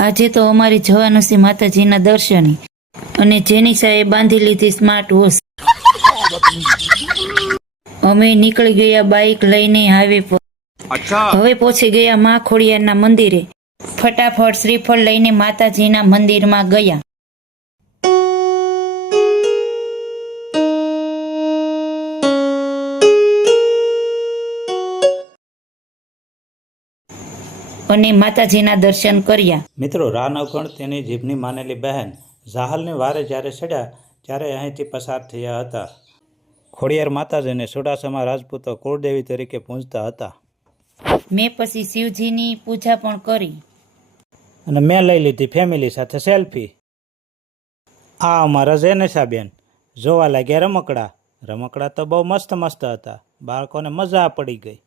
આજે તો અમારી જવાનું છે માતાજીના દર્શને, અને જેનિશાએ બાંધી લીધી સ્માર્ટ વોચ. અમે નીકળી ગયા બાઇક લઈને હાઈવે પર. હવે પહોંચી ગયા મા ખોડિયારના મંદિરે. ફટાફટ શ્રીફળ લઈને માતાજીના મંદિરમાં ગયા. અને માતાજીના દર્શન કર્યા. મિત્રો, રા નવઘણ તેની જીભની માનેલી બહેન ઝાહલની વારે જ્યારે ચડ્યા ત્યારે અહીંથી પસાર થયા હતા. ખોડિયાર માતાજીને સુડાસમા રાજપૂતો કુળદેવી તરીકે પૂજતા હતા. મેં પછી શિવજીની પૂજા પણ કરી અને મેં લઈ લીધી ફેમિલી સાથે સેલ્ફી. આ અમારા જેનિશાબેન જોવા લાગ્યા રમકડા. રમકડા તો બહુ મસ્ત મસ્ત હતા. બાળકોને મજા પડી ગઈ.